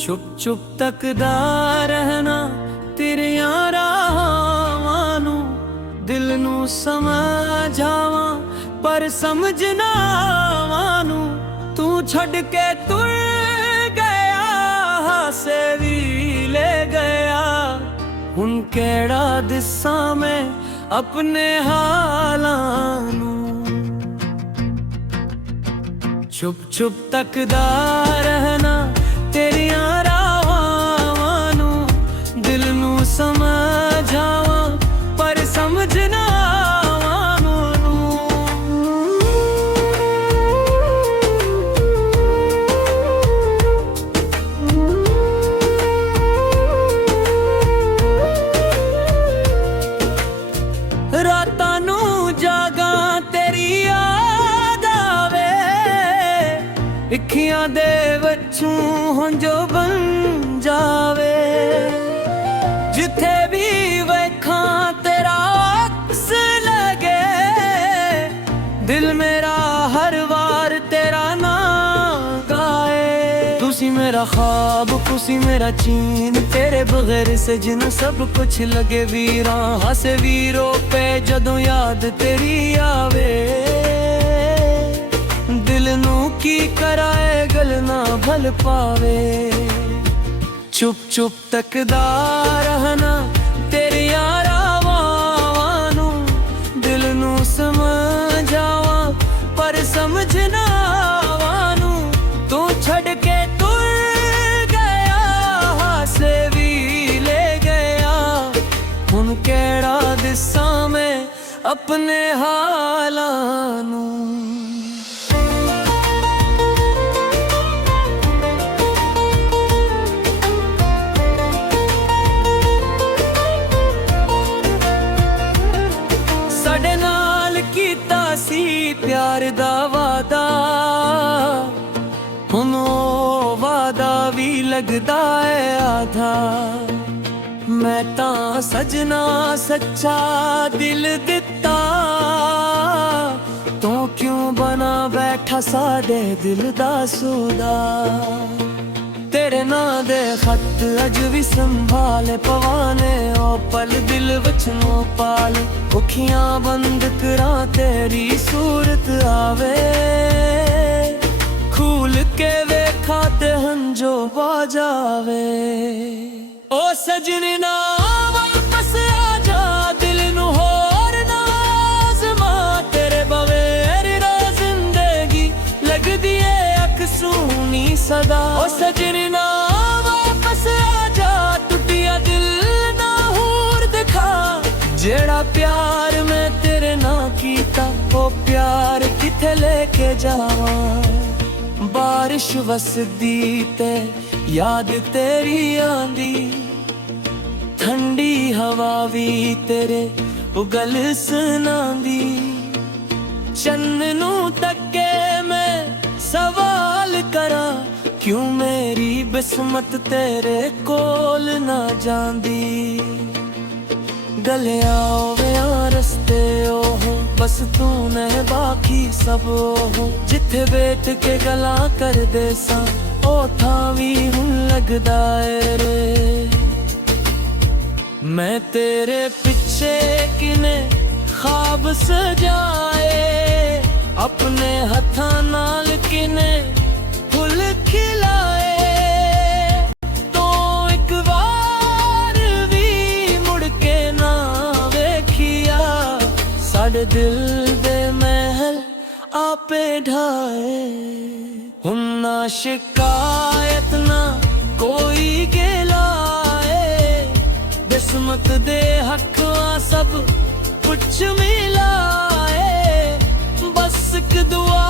चुप चुप तकदा रहना तेरियां राहां नू, दिल नू समझावां पर समझना नू। तू छड़ के तुर गया, हासे भी ले गया, हुण केड़ा दिसां मैं अपने हालां नू। चुप चुप तकदा रहना तेरियां राहां नू, दिल नू समझावां पर समझना नू। रातां नू जागां तेरी याद आवे, अखियां दे वछू हंजो बन जावे। जिथे भी वेखां तेरा अक्स लगे, दिल मेरा हर वार तेरा नाम गाए। तुसी मेरा ख्वाब, तुसी मेरा चीन, तेरे बगैर सजन सब कुछ लगे वीरा। हसे वीरो पे जदों याद तेरी आवे, दिल नू की कराए गल ना भल पावे। चुप चुप तकदा रहना तेरियां राहां नू, दिल नू समझावां पर समझना नू। तू छड़ के तुर गया, हासे भी ले गया, हुण केड़ा दिसां मैं अपने हालां नू। साडे नाल कीता सी प्यार दा वादा, हुण ओ वादा भी लगदा है आधा। मैं तां सजना सच्चा दिल दिता, तू क्यों बना बैठा साडे दिल दा सौदा। तेरे नां दे खत अज भी संभाले पवाने, ओ पल दिल विच नो पाल। अखियां बंद करां तेरी सूरत आवे, खूल के वेखा ते हंजो बाजावे। ओ सजनी ना वापस आजा, दिल नू होर ना आज़मा, तेरे बगैर ना जिंदगी लगदी है अकसूनी सदा। ओ सजनी ना वापस आजा, टुटिया दिल ना होर दिखा। जेड़ा प्यार मैं तेरे ना कीता, ओ प्यार किथे लेके जावां। बारिश वसदी ते याद तेरी आंदी, ठंडी हवा भी तेरे उगल सुनांदी। चन्न नू तके मैं सवाल करा, क्यों मेरी बिस्मत तेरे कोल ना जांदी। गलिया ओवेया रस्ते ओहो, बस तू ने बाकी सब ओहो। जिथे बैठ के गला कर दे सा, ओ थां भी हुण लगदा है रे। मैं तेरे पिछे किने ख्वाब सजाए, अपने हथां नाल किने फुल खिलाए। तो एक बार भी मुड़ के ना वेखिया, साडे दिल दे महल आपे ढाए। हुण ना शिकायत ना कोई गिलाए, किस्मत दे हक सब कुछ मिलाए। बस एक दुआ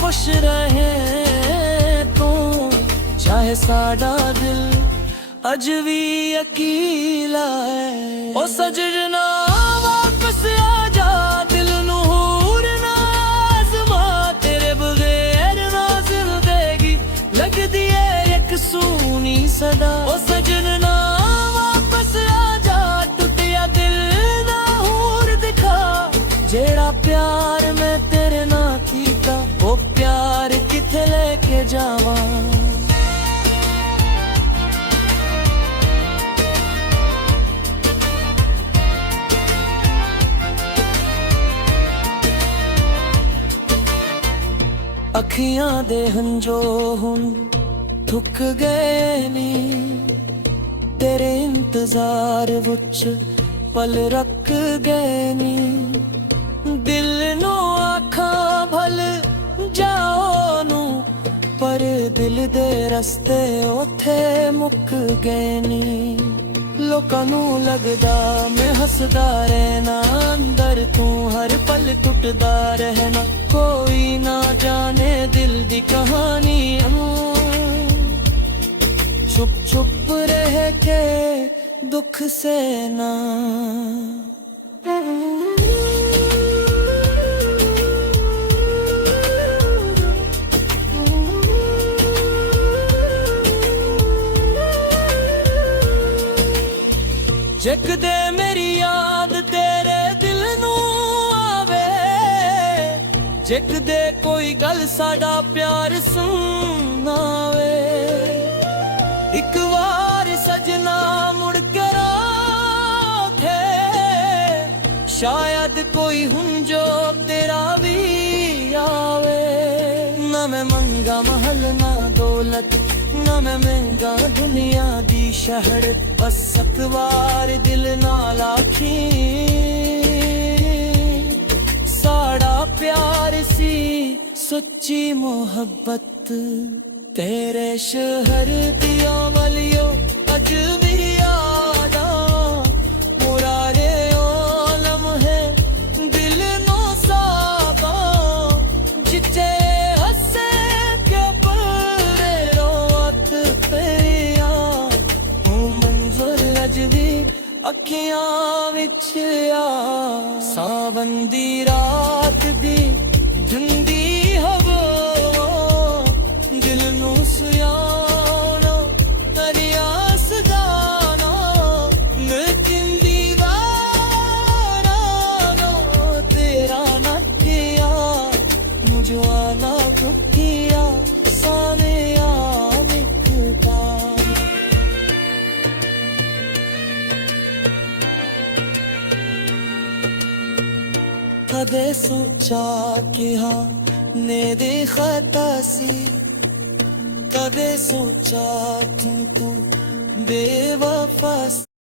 खुश रहे तू, चाहे साडा दिल अज भी अकेला है। ओ सजना वापस आजा, दिल नू होर ना आज़मा, तेरे बगैर ना जिंदगी लगदी है एक सूनी सदा। ओ सजना वापस आजा, टुटिया दिल ना होर दिखा। जेड़ा प्यार मैं तेरे ना कीता, ओ प्यार किथे लेके जावां। ਅੱਖੀਆਂ ਦੇ ਹੰਝੋ ਹੁਣ ਥੁੱਕ ਗਏ ਨੀ ਤੇਰੇ ਇੰਤਜ਼ਾਰ ਵਿੱਚ ਪਲ ਰੱਖ ਗਏ ਨੀ ਦਿਲ ਨੂੰ ਆਖਾਂ ਭਲ ਜਾਓ ਨੂੰ ਪਰ ਦਿਲ ਦੇ ਰਸਤੇ ਉਥੇ ਮੁੱਕ ਗਏ ਨੀ ਲੋਕਾਂ ਨੂੰ ਲੱਗਦਾ ਮੈਂ ਹੱਸਦਾ ਰਹਿਣਾ ਅੰਦਰ ਤੂੰ ਹਰ ਪਲ ਟੁੱਟਦਾ ਰਹਿਣਾ ਕੋਈ ਨਾ ਜਾਣੇ ਦਿਲ ਦੀ ਕਹਾਣੀ चुप चुप रह के दुख से ना जकदे मेरी याद तेरे दिल नू आवे जकदे कोई गल साडा प्यार सुनावे एक बार सजना मुड़ कर थे शायद कोई हुन जो तेरा भी आवे ना मैं मंगा महल ना दौलत ना मैं महंगा दुनिया दी शहर बस अखबार दिल नाल आखी साड़ा प्यार सी सच्ची मोहब्बत तेरे शहर दिया वलियो अज भी यादा मोरा रे ओलम है दिल नो साबा जिते हसे के परे रोत पे हूँ मंजुर अजदी अखियां विच आ सावन दी रात दी धुंदी हवा दिल नू सुयाना तरिया सदाना लेकिन दीवाना नो तेरा ना किया मुझे आना किया साने आमिकता कदे सोचा कि हाँ ने देखता सी कदे सोचा तू बेवफा